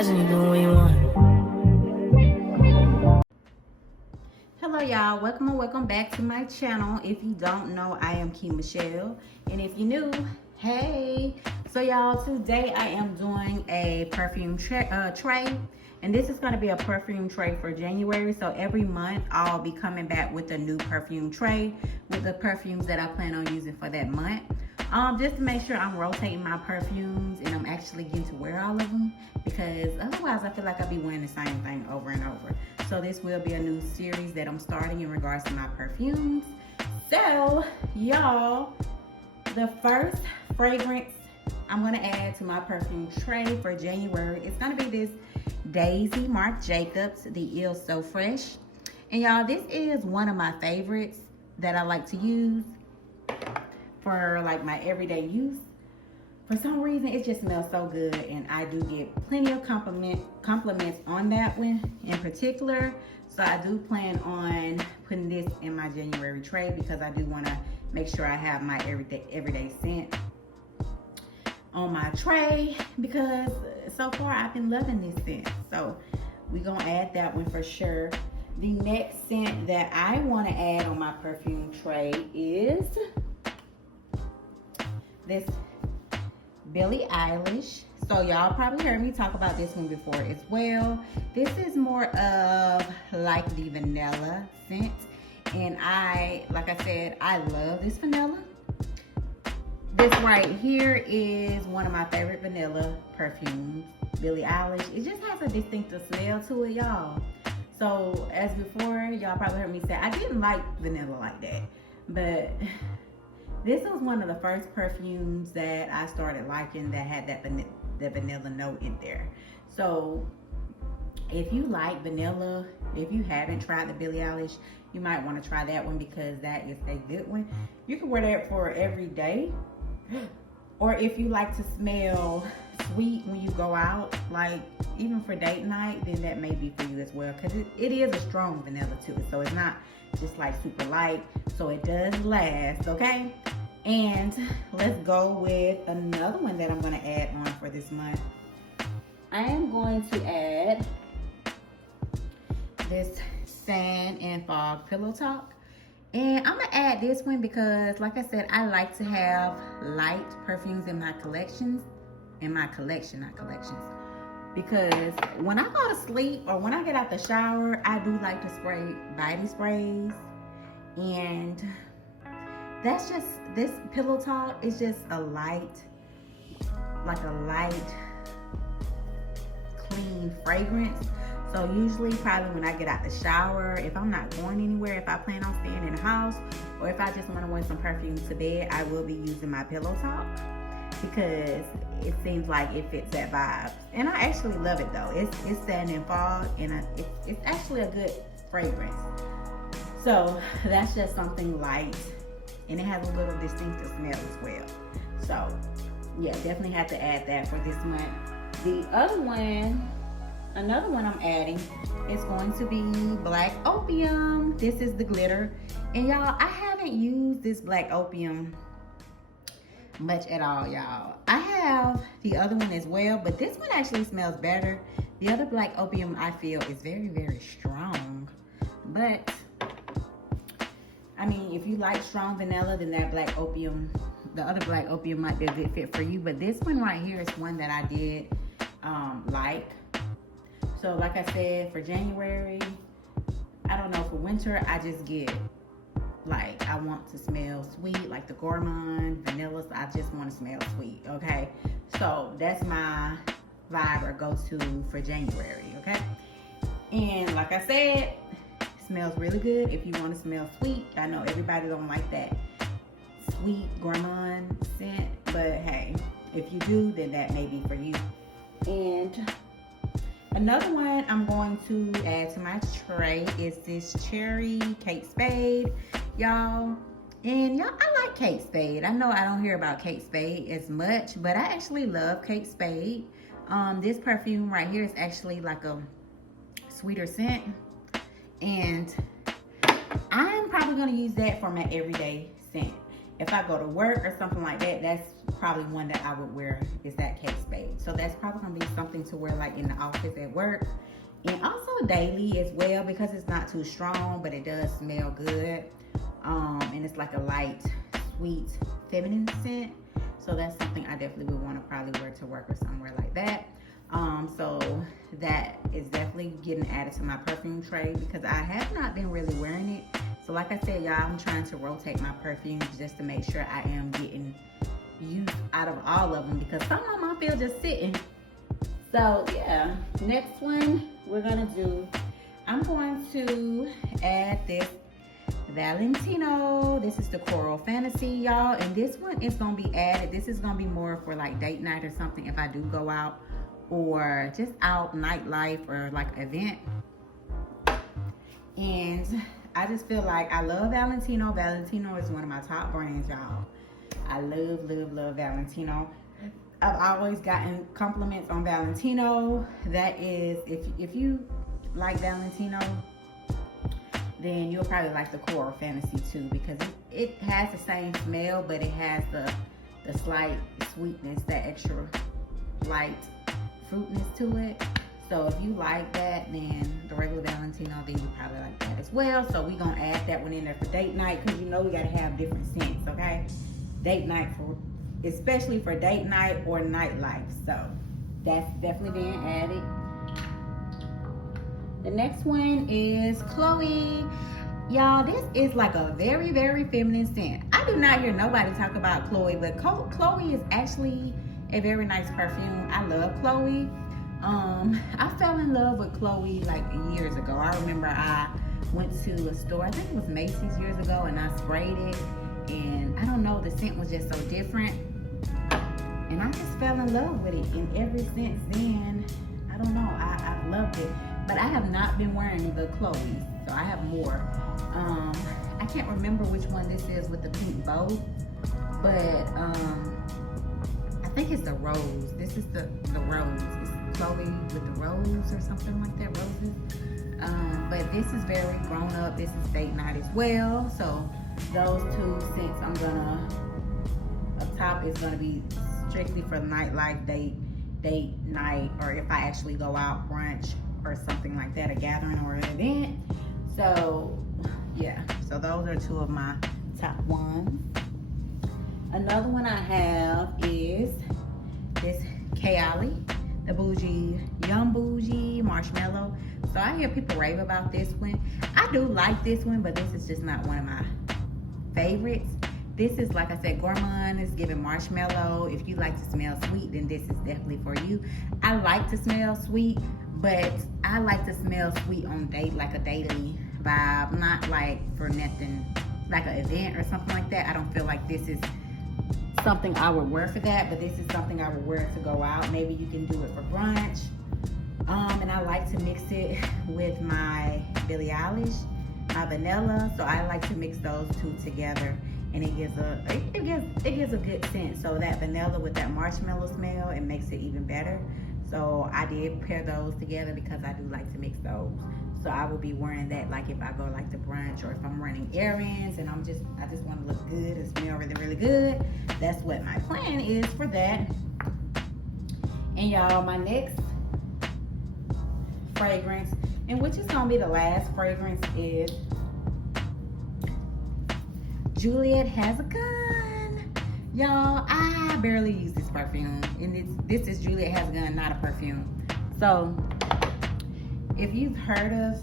fast and you do what you want. Hello y'all, welcome or welcome back to my channel. If you don't know, I am Key Michelle, and if you're new, hey. So y'all, today I am doing a perfume tray, and this is going to be a perfume tray for January. So every month I'll be coming back with a new perfume tray with the perfumes that I plan on using for that month. Just to make sure I'm rotating my perfumes and I'm actually getting to wear all of them, because otherwise I feel like I'll be wearing the same thing over and over. So this will be a new series that I'm starting in regards to my perfumes. So y'all, the first fragrance I'm gonna add to my perfume tray for January is gonna be this Daisy Marc Jacobs, the Il So Fresh. And y'all, this is one of my favorites that I like to use for like my everyday use. For some reason, it just smells so good, and I do get plenty of compliments on that one in particular. So I do plan on putting this in my January tray because I do want to make sure I have my everyday scent on my tray, because so far I've been loving this scent. So we're gonna add that one for sure. The next scent that I want to add on my perfume tray is this Billie Eilish. So y'all probably heard me talk about this one before as well. This is more of like the vanilla scent, and like I said, I love this vanilla. This right here is one of my favorite vanilla perfumes, Billie Eilish. It just has a distinctive smell to it, y'all. So as before, y'all probably heard me say I didn't like vanilla like that, but this was one of the first perfumes that I started liking that had that vanilla note in there. So if you like vanilla, if you haven't tried the Billie Eilish, you might want to try that one, because that is a good one. You can wear that for every day. Or if you like to smell sweet when you go out, like even for date night, then that may be for you as well, because it is a strong vanilla to it. So it's not just like super light, so it does last, okay? And let's go with another one that I'm going to add on for this month. I am going to add this Sand and Fog Pillow Talk. And I'm going to add this one because, like I said, I like to have light perfumes in my collections. Not collections. Because when I go to sleep or when I get out the shower, I do like to spray body sprays. And that's just, this Pillow Talk is just a light, clean fragrance. So usually probably when I get out the shower, if I'm not going anywhere, if I plan on staying in the house, or if I just want to wear some perfume to bed, I will be using my Pillow Talk, because it seems like it fits that vibe. And I actually love it though. It's Sand and Fog, and it's actually a good fragrance. So that's just something light, and it has a little distinctive smell as well. So yeah, definitely have to add that for this month. The other one, another one I'm adding is going to be Black Opium. This is the glitter. And y'all, I haven't used this Black Opium much at all, y'all. I have the other one as well, but this one actually smells better. The other Black Opium, I feel, is very, very strong. But I mean, if you like strong vanilla, then that Black Opium, the other Black Opium might be a good fit for you. But this one right here is one that I did like. So like I said, for January, I don't know, for winter, I just get, like, I want to smell sweet, like the gourmand, vanilla. I just want to smell sweet, okay? So that's my vibe or go-to for January, okay? And like I said, it smells really good if you want to smell sweet. I know everybody don't like that sweet gourmand scent, but hey, if you do, then that may be for you. And another one I'm going to add to my tray is this Cherry Kate Spade, y'all. And y'all, I like Kate Spade. I know I don't hear about Kate Spade as much, but I actually love Kate Spade. This perfume right here is actually like a sweeter scent, and I'm probably going to use that for my everyday scent. If I go to work or something like that, that's probably one that I would wear is that Kate Spade. So that's probably gonna be something to wear like in the office at work, and also daily as well, because it's not too strong, but it does smell good. And it's like a light, sweet, feminine scent. So that's something I definitely would want to probably wear to work or somewhere like that. So that is definitely getting added to my perfume tray because I have not been really wearing it. So like I said, y'all, I'm trying to rotate my perfumes just to make sure I am getting use out of all of them, because some of them I feel just sitting. So yeah, next one we're gonna do, I'm going to add this Valentino. This is the Coral Fantasy, y'all, and this one is gonna be added. This is gonna be more for like date night or something if I do go out, or just out nightlife or like event. And I just feel like I love Valentino. Valentino is one of my top brands, y'all. I love, love, love Valentino. I've always gotten compliments on Valentino. That is, if you like Valentino, then you'll probably like the Coral Fantasy too, because it has the same smell, but it has the slight sweetness, that extra light fruitness to it. So if you like that, then the regular Valentino, then you probably like that as well. So we're gonna add that one in there for date night, because you know we gotta have different scents, okay? Date night, especially for date night or nightlife. So that's definitely being added. The next one is Chloe. Y'all, this is like a very, very feminine scent. I do not hear nobody talk about Chloe, but Chloe is actually a very nice perfume. I love Chloe. I fell in love with Chloe like years ago. I remember I went to a store, I think it was Macy's years ago, and I sprayed it, and I don't know, the scent was just so different, and I just fell in love with it. And ever since then, I don't know, I've loved it. But I have not been wearing the Chloe, so I have more. I can't remember which one this is with the pink bow, but I think it's the rose. This is the rose. It's Chloe with the rose or something like that, roses. But this is very grown up. This is date night as well. So those two scents I'm gonna, up top is gonna be strictly for nightlife, date night, or if I actually go out brunch or something like that, a gathering or an event. So yeah, so those are two of my top ones. Another one I have is this Kayali, the bougie, Young Bougie Marshmallow. So I hear people rave about this one. I do like this one, but this is just not one of my favorites. This is, like I said, gourmand. Is giving marshmallow. If you like to smell sweet, then this is definitely for you. I like to smell sweet, but I like to smell sweet on date, like a daily vibe, not like for nothing, like an event or something like that. I don't feel like this is something I would wear for that, but this is something I would wear to go out. Maybe you can do it for brunch. And I like to mix it with my Billie Eilish, my vanilla. So I like to mix those two together, and it gives a good scent. So that vanilla with that marshmallow smell, it makes it even better. So I did pair those together because I do like to mix those. So I will be wearing that like if I go like to brunch, or if I'm running errands and I just want to look good and smell really, really good. That's what my plan is for that. And y'all, my next fragrance, and which is gonna be the last fragrance, is Juliet Has a Gun. Y'all, I barely use this perfume, and this is Juliet Has a Gun, not a perfume. So if you've heard of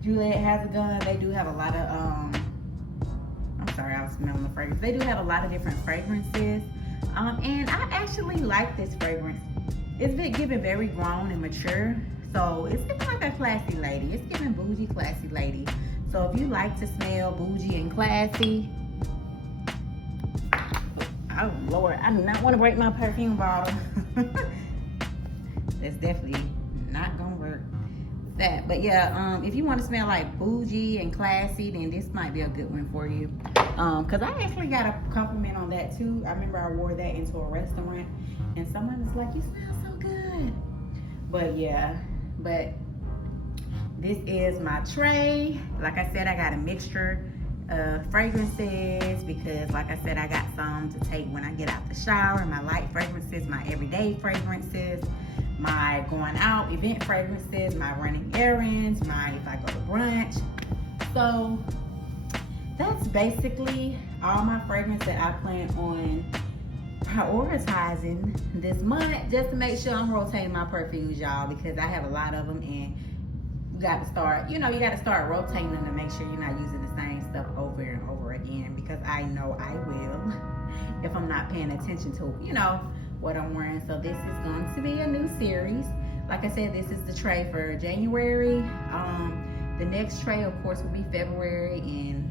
Juliet Has a Gun, they do have a lot of I'm sorry, I was smelling the fragrance. They do have a lot of different fragrances, and I actually like this fragrance. It's been given very grown and mature, so it's giving like a classy lady. It's giving bougie, classy lady. So if you like to smell bougie and classy, oh Lord, I do not want to break my perfume bottle. That's definitely not gonna work. That, but yeah, if you want to smell like bougie and classy, then this might be a good one for you. Cause I actually got a compliment on that too. I remember I wore that into a restaurant, and someone was like, "You smell so good." But yeah, but this is my tray. Like I said, I got a mixture. fragrances, because like I said, I got some to take when I get out the shower, my light fragrances, my everyday fragrances, my going out event fragrances, my running errands, my if I go to brunch. So that's basically all my fragrance that I plan on prioritizing this month, just to make sure I'm rotating my perfumes, y'all, because I have a lot of them, and you got to start, you got to start rotating them to make sure you're not using the same stuff over and over again, because I know I will if I'm not paying attention to, what I'm wearing. So this is going to be a new series. Like I said, this is the tray for January. The next tray, of course, will be February, and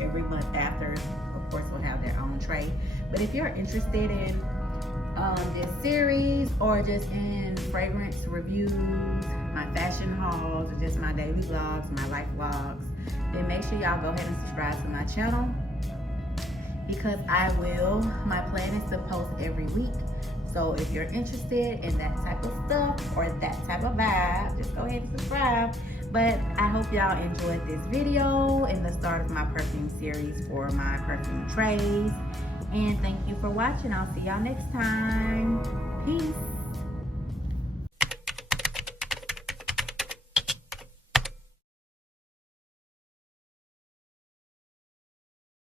every month after, of course, will have their own tray. But if you're interested in this series, or just in fragrance reviews, my fashion hauls, or just my daily vlogs, my life vlogs, then make sure y'all go ahead and subscribe to my channel, because my plan is to post every week. So if you're interested in that type of stuff or that type of vibe, just go ahead and subscribe. But I hope y'all enjoyed this video and the start of my perfume series for my perfume trays. And thank you for watching. I'll see y'all next time. Peace.